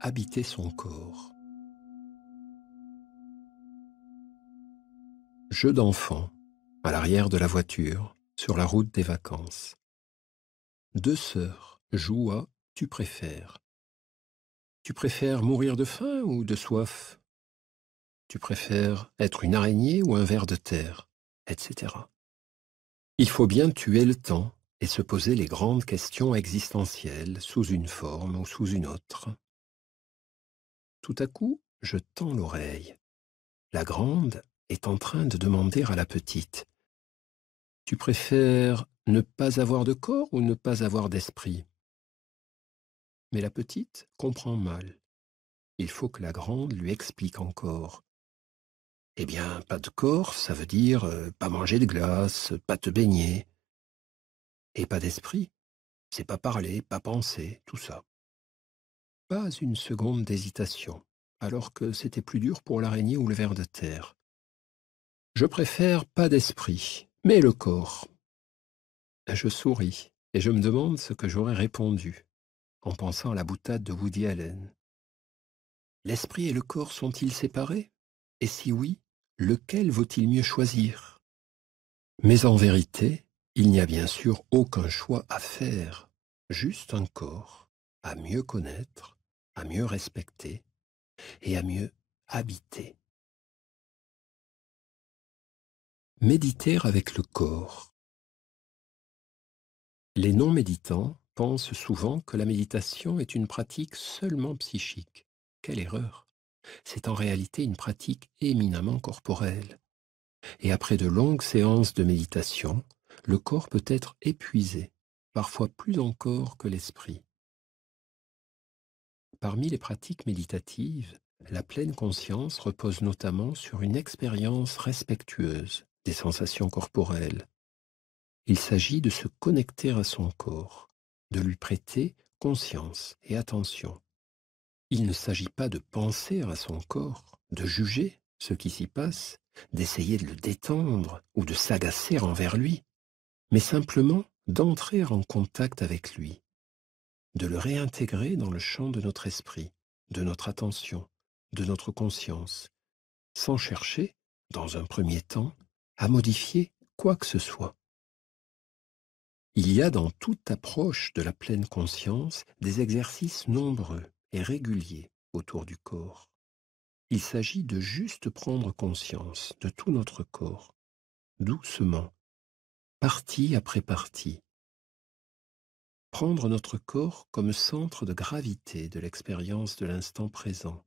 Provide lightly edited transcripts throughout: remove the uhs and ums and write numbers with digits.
Habiter son corps. Jeu d'enfant, à l'arrière de la voiture, sur la route des vacances. Deux sœurs jouent à tu préfères. Tu préfères mourir de faim ou de soif? Tu préfères être une araignée ou un ver de terre? Etc. Il faut bien tuer le temps et se poser les grandes questions existentielles sous une forme ou sous une autre. Tout à coup, je tends l'oreille. La grande est en train de demander à la petite: tu préfères ne pas avoir de corps ou ne pas avoir d'esprit? Mais la petite comprend mal. Il faut que la grande lui explique encore. Eh bien, pas de corps, ça veut dire pas manger de glace, pas te baigner. Et pas d'esprit, c'est pas parler, pas penser, tout ça. Pas une seconde d'hésitation, alors que c'était plus dur pour l'araignée ou le ver de terre. Je préfère pas d'esprit, mais le corps. Je souris et je me demande ce que j'aurais répondu, en pensant à la boutade de Woody Allen. L'esprit et le corps sont-ils séparés? Et si oui, lequel vaut-il mieux choisir? Mais en vérité, il n'y a bien sûr aucun choix à faire, juste un corps, à mieux connaître, à mieux respecter et à mieux habiter. Méditer avec le corps. Les non-méditants pensent souvent que la méditation est une pratique seulement psychique. Quelle erreur! C'est en réalité une pratique éminemment corporelle. Et après de longues séances de méditation, le corps peut être épuisé, parfois plus encore que l'esprit. Parmi les pratiques méditatives, la pleine conscience repose notamment sur une expérience respectueuse des sensations corporelles. Il s'agit de se connecter à son corps, de lui prêter conscience et attention. Il ne s'agit pas de penser à son corps, de juger ce qui s'y passe, d'essayer de le détendre ou de s'agacer envers lui, mais simplement d'entrer en contact avec lui, de le réintégrer dans le champ de notre esprit, de notre attention, de notre conscience, sans chercher, dans un premier temps, à modifier quoi que ce soit. Il y a dans toute approche de la pleine conscience des exercices nombreux et réguliers autour du corps. Il s'agit de juste prendre conscience de tout notre corps, doucement, partie après partie. Prendre notre corps comme centre de gravité de l'expérience de l'instant présent.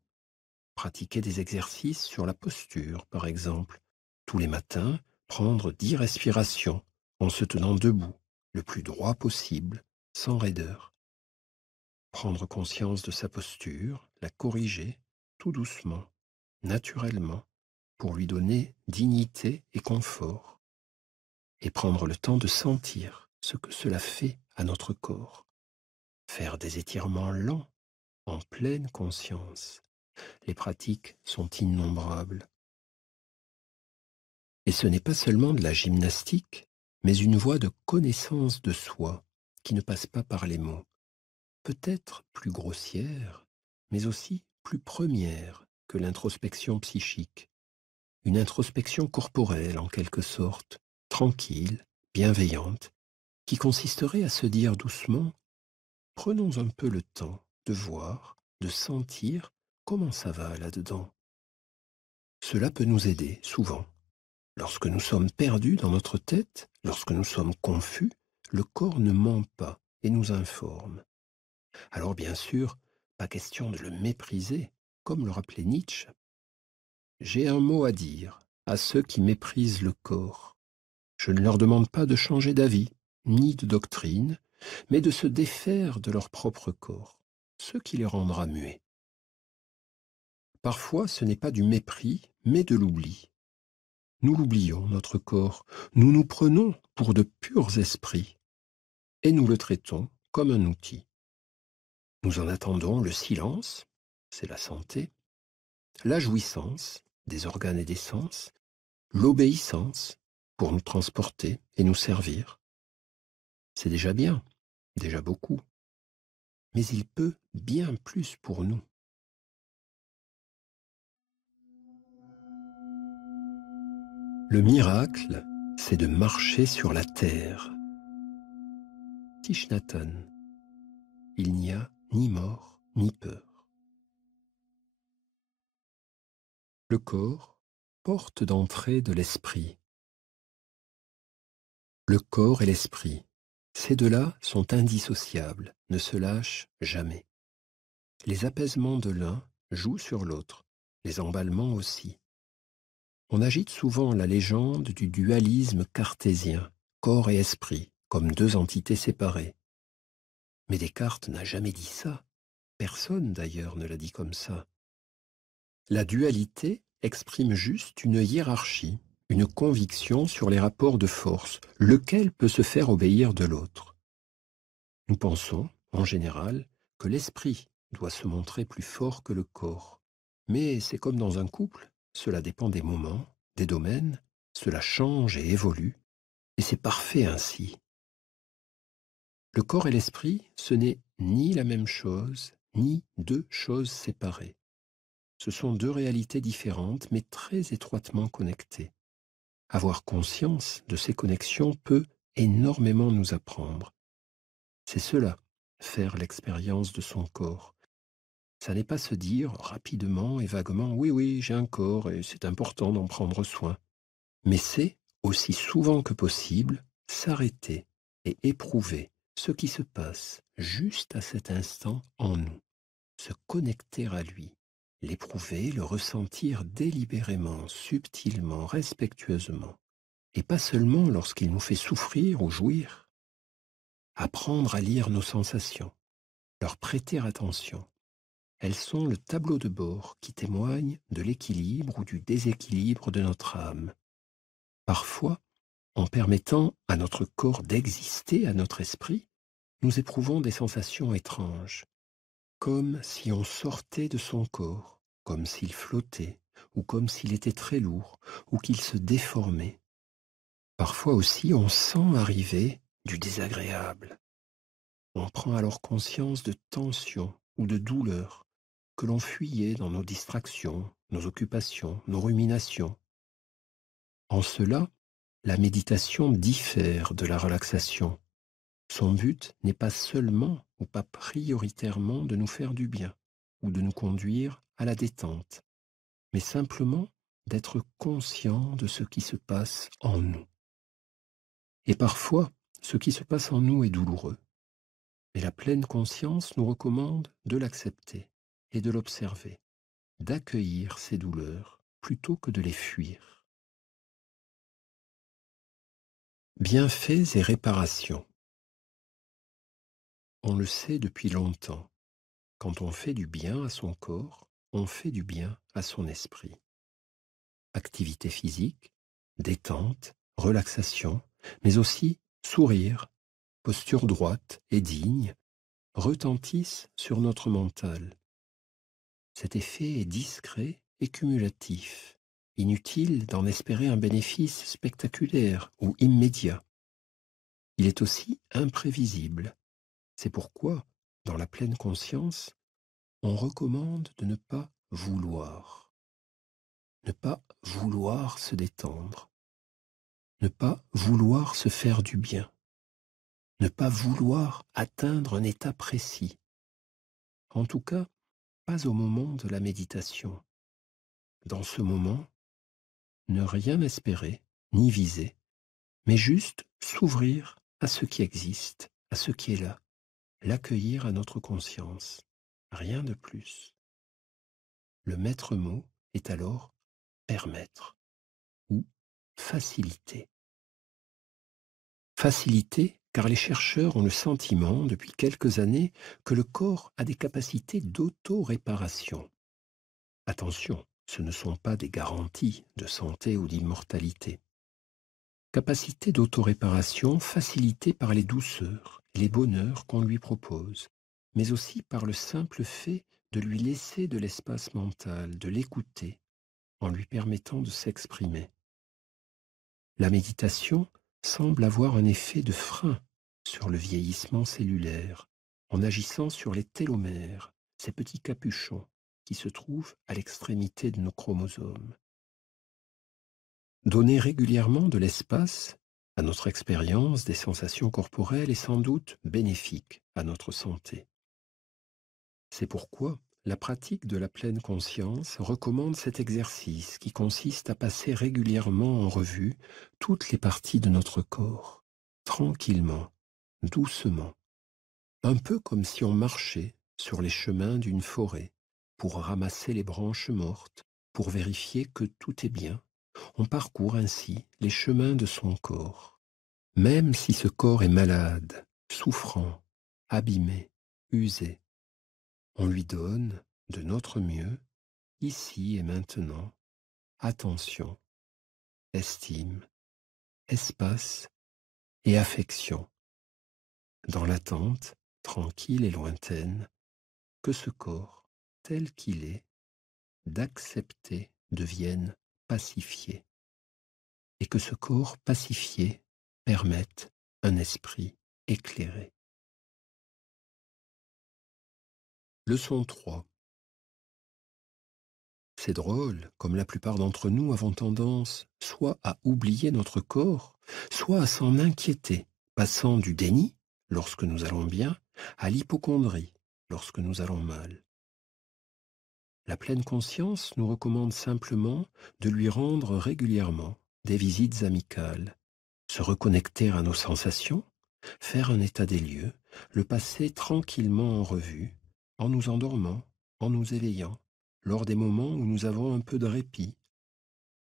Pratiquer des exercices sur la posture, par exemple. Tous les matins, prendre 10 respirations en se tenant debout, le plus droit possible, sans raideur. Prendre conscience de sa posture, la corriger, tout doucement, naturellement, pour lui donner dignité et confort, et prendre le temps de sentir ce que cela fait à notre corps. Faire des étirements lents, en pleine conscience. Les pratiques sont innombrables. Et ce n'est pas seulement de la gymnastique, mais une voie de connaissance de soi qui ne passe pas par les mots. Peut-être plus grossière, mais aussi plus première que l'introspection psychique. Une introspection corporelle en quelque sorte, tranquille, bienveillante, qui consisterait à se dire doucement: prenons un peu le temps de voir, de sentir comment ça va là-dedans. Cela peut nous aider souvent. Lorsque nous sommes perdus dans notre tête, lorsque nous sommes confus, le corps ne ment pas et nous informe. Alors bien sûr, pas question de le mépriser, comme le rappelait Nietzsche. J'ai un mot à dire à ceux qui méprisent le corps. Je ne leur demande pas de changer d'avis, ni de doctrine, mais de se défaire de leur propre corps, ce qui les rendra muets. Parfois, ce n'est pas du mépris, mais de l'oubli. Nous l'oublions, notre corps, nous nous prenons pour de purs esprits, et nous le traitons comme un outil. Nous en attendons le silence, c'est la santé, la jouissance des organes et des sens, l'obéissance pour nous transporter et nous servir. C'est déjà bien, déjà beaucoup, mais il peut bien plus pour nous. Le miracle, c'est de marcher sur la terre. Thich Nhat Hanh. Il n'y a ni mort ni peur. Le corps, porte d'entrée de l'esprit. Le corps et l'esprit, ces deux-là sont indissociables, ne se lâchent jamais. Les apaisements de l'un jouent sur l'autre, les emballements aussi. On agite souvent la légende du dualisme cartésien, corps et esprit, comme deux entités séparées. Mais Descartes n'a jamais dit ça. Personne d'ailleurs ne l'a dit comme ça. La dualité exprime juste une hiérarchie, une conviction sur les rapports de force, lequel peut se faire obéir de l'autre. Nous pensons, en général, que l'esprit doit se montrer plus fort que le corps. Mais c'est comme dans un couple, cela dépend des moments, des domaines, cela change et évolue, et c'est parfait ainsi. Le corps et l'esprit, ce n'est ni la même chose, ni deux choses séparées. Ce sont deux réalités différentes, mais très étroitement connectées. Avoir conscience de ces connexions peut énormément nous apprendre. C'est cela, faire l'expérience de son corps. Ça n'est pas se dire rapidement et vaguement « oui, oui, j'ai un corps et c'est important d'en prendre soin ». Mais c'est, aussi souvent que possible, s'arrêter et éprouver ce qui se passe juste à cet instant en nous, se connecter à lui, l'éprouver, le ressentir délibérément, subtilement, respectueusement, et pas seulement lorsqu'il nous fait souffrir ou jouir. Apprendre à lire nos sensations, leur prêter attention. Elles sont le tableau de bord qui témoigne de l'équilibre ou du déséquilibre de notre âme. Parfois, en permettant à notre corps d'exister à notre esprit, nous éprouvons des sensations étranges, comme si on sortait de son corps, comme s'il flottait, ou comme s'il était très lourd, ou qu'il se déformait. Parfois aussi, on sent arriver du désagréable. On prend alors conscience de tension ou de douleur que l'on fuyait dans nos distractions, nos occupations, nos ruminations. En cela, la méditation diffère de la relaxation. Son but n'est pas seulement ou pas prioritairement de nous faire du bien ou de nous conduire à la détente, mais simplement d'être conscient de ce qui se passe en nous. Et parfois, ce qui se passe en nous est douloureux, mais la pleine conscience nous recommande de l'accepter et de l'observer, d'accueillir ces douleurs plutôt que de les fuir. Bienfaits et réparations. On le sait depuis longtemps, quand on fait du bien à son corps, on fait du bien à son esprit. Activité physique, détente, relaxation, mais aussi sourire, posture droite et digne, retentissent sur notre mental. Cet effet est discret et cumulatif. Inutile d'en espérer un bénéfice spectaculaire ou immédiat. Il est aussi imprévisible. C'est pourquoi, dans la pleine conscience, on recommande de ne pas vouloir. Ne pas vouloir se détendre. Ne pas vouloir se faire du bien. Ne pas vouloir atteindre un état précis. En tout cas, pas au moment de la méditation. Dans ce moment, ne rien espérer, ni viser, mais juste s'ouvrir à ce qui existe, à ce qui est là, l'accueillir à notre conscience, rien de plus. Le maître mot est alors permettre ou faciliter. Faciliter car les chercheurs ont le sentiment, depuis quelques années, que le corps a des capacités d'auto-réparation. Attention, ce ne sont pas des garanties de santé ou d'immortalité. Capacité d'autoréparation facilitée par les douceurs, les bonheurs qu'on lui propose, mais aussi par le simple fait de lui laisser de l'espace mental, de l'écouter, en lui permettant de s'exprimer. La méditation semble avoir un effet de frein sur le vieillissement cellulaire, en agissant sur les télomères, ces petits capuchons qui se trouvent à l'extrémité de nos chromosomes. Donner régulièrement de l'espace à notre expérience des sensations corporelles est sans doute bénéfique à notre santé. C'est pourquoi la pratique de la pleine conscience recommande cet exercice qui consiste à passer régulièrement en revue toutes les parties de notre corps, tranquillement, doucement, un peu comme si on marchait sur les chemins d'une forêt pour ramasser les branches mortes, pour vérifier que tout est bien. On parcourt ainsi les chemins de son corps. Même si ce corps est malade, souffrant, abîmé, usé, on lui donne, de notre mieux, ici et maintenant, attention, estime, espace et affection, dans l'attente, tranquille et lointaine, que ce corps, tel qu'il est, d'accepter devienne pacifié, et que ce corps pacifié permette un esprit éclairé. Leçon 3. C'est drôle, comme la plupart d'entre nous avons tendance soit à oublier notre corps, soit à s'en inquiéter, passant du déni, lorsque nous allons bien, à l'hypocondrie, lorsque nous allons mal. La pleine conscience nous recommande simplement de lui rendre régulièrement des visites amicales, se reconnecter à nos sensations, faire un état des lieux, le passer tranquillement en revue, en nous endormant, en nous éveillant, lors des moments où nous avons un peu de répit,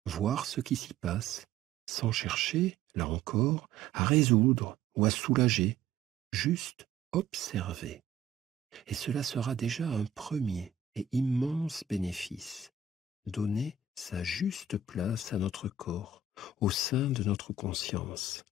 voir ce qui s'y passe, sans chercher, là encore, à résoudre ou à soulager, juste observer. Et cela sera déjà un premier et immense bénéfice, donner sa juste place à notre corps, au sein de notre conscience.